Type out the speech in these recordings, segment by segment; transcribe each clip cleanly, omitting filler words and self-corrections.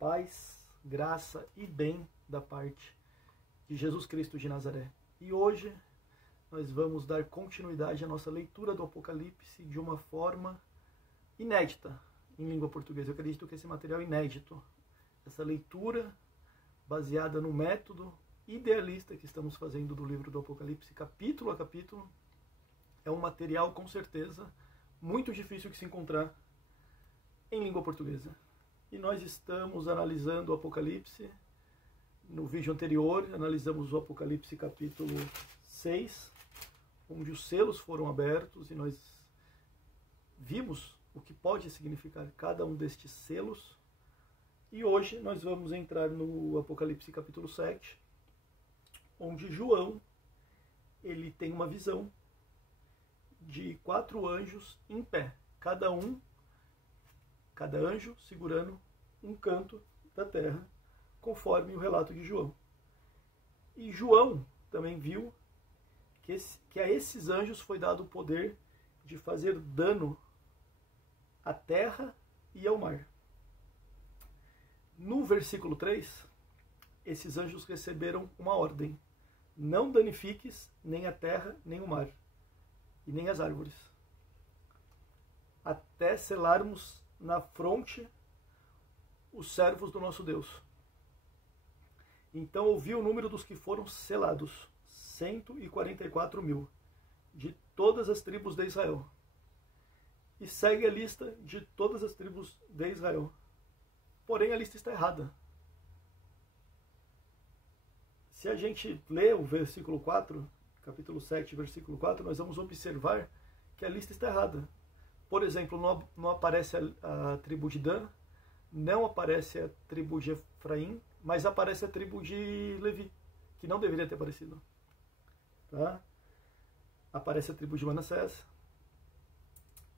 paz, graça e bem da parte de Jesus Cristo de Nazaré. E hoje nós vamos dar continuidade à nossa leitura do Apocalipse de uma forma inédita em língua portuguesa. Eu acredito que esse material é inédito. Essa leitura baseada no método idealista que estamos fazendo do livro do Apocalipse, capítulo a capítulo, é um material com certeza muito difícil de se encontrar em língua portuguesa. E nós estamos analisando o Apocalipse. No vídeo anterior, analisamos o Apocalipse capítulo 6, onde os selos foram abertos e nós vimos o que pode significar cada um destes selos. E hoje nós vamos entrar no Apocalipse capítulo 7, onde João ele tem uma visão de 4 anjos em pé, cada anjo segurando um canto da terra, conforme o relato de João. E João também viu que a esses anjos foi dado o poder de fazer dano à terra e ao mar. No versículo 3, esses anjos receberam uma ordem: não danifiques nem a terra, nem o mar, e nem as árvores, até selarmos na fronte os servos do nosso Deus. Então ouvi o número dos que foram selados, 144 mil, de todas as tribos de Israel. E segue a lista de todas as tribos de Israel. Porém, a lista está errada. Se a gente lê o versículo 4, capítulo 7, versículo 4, nós vamos observar que a lista está errada. Por exemplo, não aparece a tribo de Dan, não aparece a tribo de Efraim, mas aparece a tribo de Levi, que não deveria ter aparecido. Tá? Aparece a tribo de Manassés.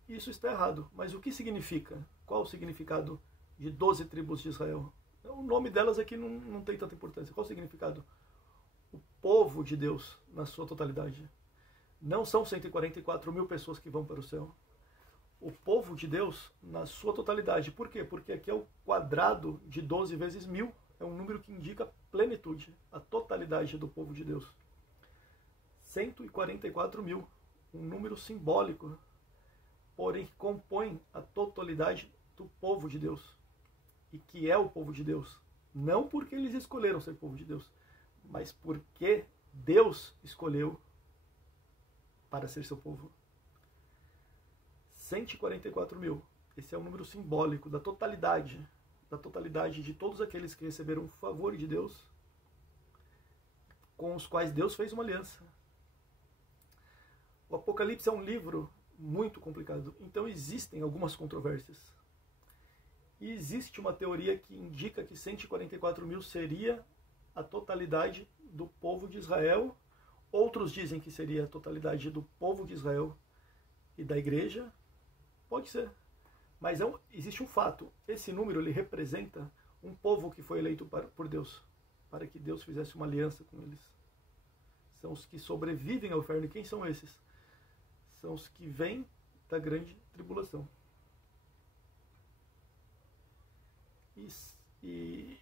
Isso está errado. Mas o que significa? Qual o significado de 12 tribos de Israel? O nome delas aqui não tem tanta importância. Qual o significado? O povo de Deus na sua totalidade. Não são 144 mil pessoas que vão para o céu. O povo de Deus na sua totalidade. Por quê? Porque aqui é o quadrado de 12 vezes 1000. É um número que indica a plenitude, a totalidade do povo de Deus. 144 mil. Um número simbólico, porém que compõe a totalidade do povo de Deus. E que é o povo de Deus. Não porque eles escolheram ser povo de Deus, mas porque Deus escolheu para ser seu povo. 144 mil. Esse é o número simbólico da totalidade de todos aqueles que receberam o favor de Deus, com os quais Deus fez uma aliança. O Apocalipse é um livro muito complicado, então existem algumas controvérsias. E existe uma teoria que indica que 144 mil seria a totalidade do povo de Israel. Outros dizem que seria a totalidade do povo de Israel e da igreja. Pode ser. Mas existe um fato. Esse número ele representa um povo que foi eleito por Deus, para que Deus fizesse uma aliança com eles. São os que sobrevivem ao inferno. E quem são esses? São os que vêm da grande tribulação. E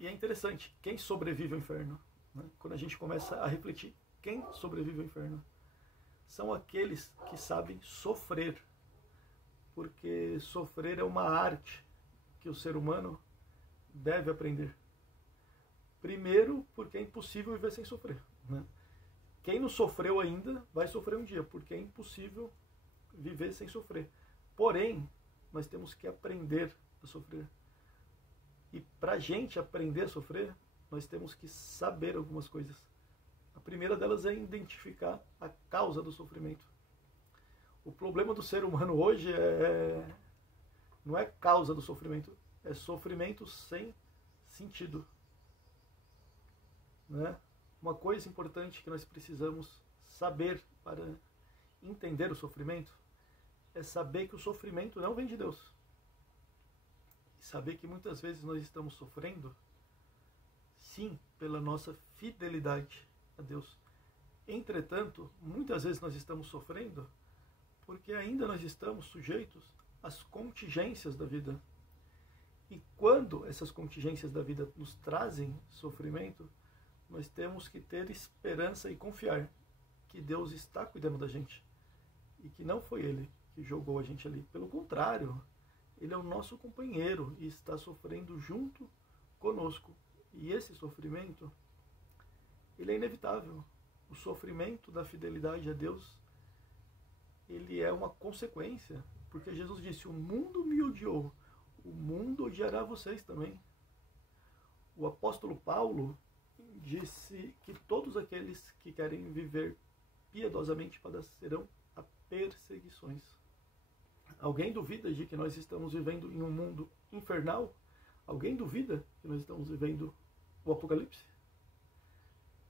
é interessante, quem sobrevive ao inferno? Né? Quando a gente começa a refletir, quem sobrevive ao inferno? São aqueles que sabem sofrer. Porque sofrer é uma arte que o ser humano deve aprender. Primeiro, porque é impossível viver sem sofrer. Né? Quem não sofreu ainda vai sofrer um dia, porque é impossível viver sem sofrer. Porém, nós temos que aprender a sofrer. E para a gente aprender a sofrer, nós temos que saber algumas coisas. A primeira delas é identificar a causa do sofrimento. O problema do ser humano hoje não é causa do sofrimento, é sofrimento sem sentido. Né? Uma coisa importante que nós precisamos saber para entender o sofrimento é saber que o sofrimento não vem de Deus. E saber que muitas vezes nós estamos sofrendo, sim, pela nossa fidelidade a Deus. Entretanto, muitas vezes nós estamos sofrendo porque ainda nós estamos sujeitos às contingências da vida. E quando essas contingências da vida nos trazem sofrimento, nós temos que ter esperança e confiar que Deus está cuidando da gente e que não foi Ele que jogou a gente ali. Pelo contrário, Ele é o nosso companheiro e está sofrendo junto conosco. E esse sofrimento, ele é inevitável. O sofrimento da fidelidade a Deus, ele é uma consequência, porque Jesus disse: o mundo me odiou, o mundo odiará vocês também. O apóstolo Paulo disse que todos aqueles que querem viver piedosamente padecerão a perseguições. Alguém duvida de que nós estamos vivendo em um mundo infernal? Alguém duvida que nós estamos vivendo o Apocalipse?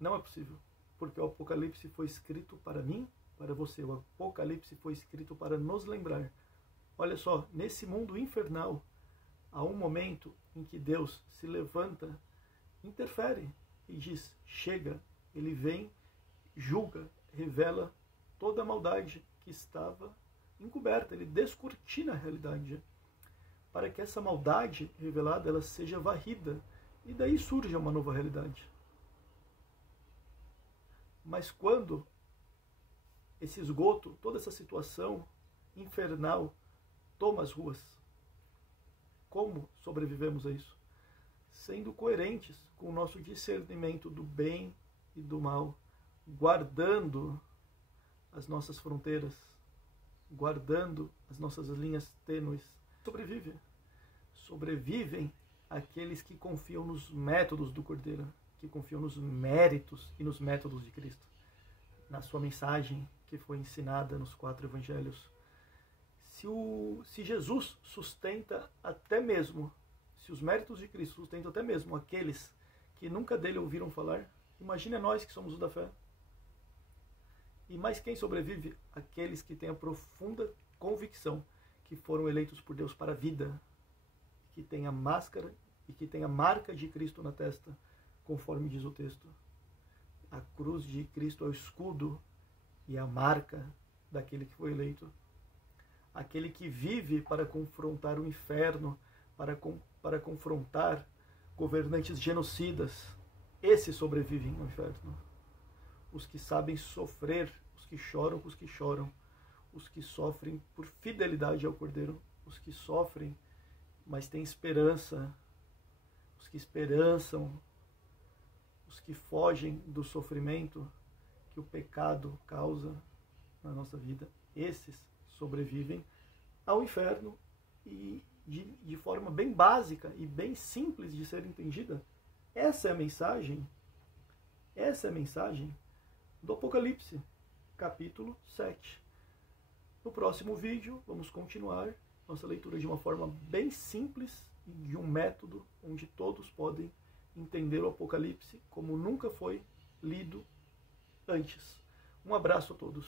Não é possível, porque o Apocalipse foi escrito para mim, para você. O Apocalipse foi escrito para nos lembrar. Olha só, nesse mundo infernal, há um momento em que Deus se levanta, interfere e diz: chega. Ele vem, julga, revela toda a maldade que estava encoberta. Ele descortina a realidade, para que essa maldade revelada ela seja varrida, e daí surge uma nova realidade. Mas quando esse esgoto, toda essa situação infernal toma as ruas, como sobrevivemos a isso? Sendo coerentes com o nosso discernimento do bem e do mal, guardando as nossas fronteiras, guardando as nossas linhas tênues. Sobrevivem aqueles que confiam nos métodos do Cordeiro, que confiam nos méritos e nos métodos de Cristo. Na sua mensagem que foi ensinada nos 4 evangelhos, se Jesus sustenta até mesmo, se os méritos de Cristo sustentam até mesmo aqueles que nunca dele ouviram falar, imagine nós que somos os da fé. E mais quem sobrevive? Aqueles que têm a profunda convicção que foram eleitos por Deus para a vida, que têm a máscara e que têm a marca de Cristo na testa, conforme diz o texto. A cruz de Cristo é o escudo e a marca daquele que foi eleito. Aquele que vive para confrontar o inferno, para confrontar governantes genocidas, esses sobrevivem ao inferno. Os que sabem sofrer, os que choram com os que choram, os que sofrem por fidelidade ao Cordeiro, os que sofrem, mas têm esperança, os que esperançam, os que fogem do sofrimento que o pecado causa na nossa vida, esses sobrevivem ao inferno. E de forma bem básica e bem simples de ser entendida, essa é a mensagem do Apocalipse, capítulo 7. No próximo vídeo, vamos continuar nossa leitura de uma forma bem simples e de um método onde todos podem entender o Apocalipse como nunca foi lido antes. Um abraço a todos.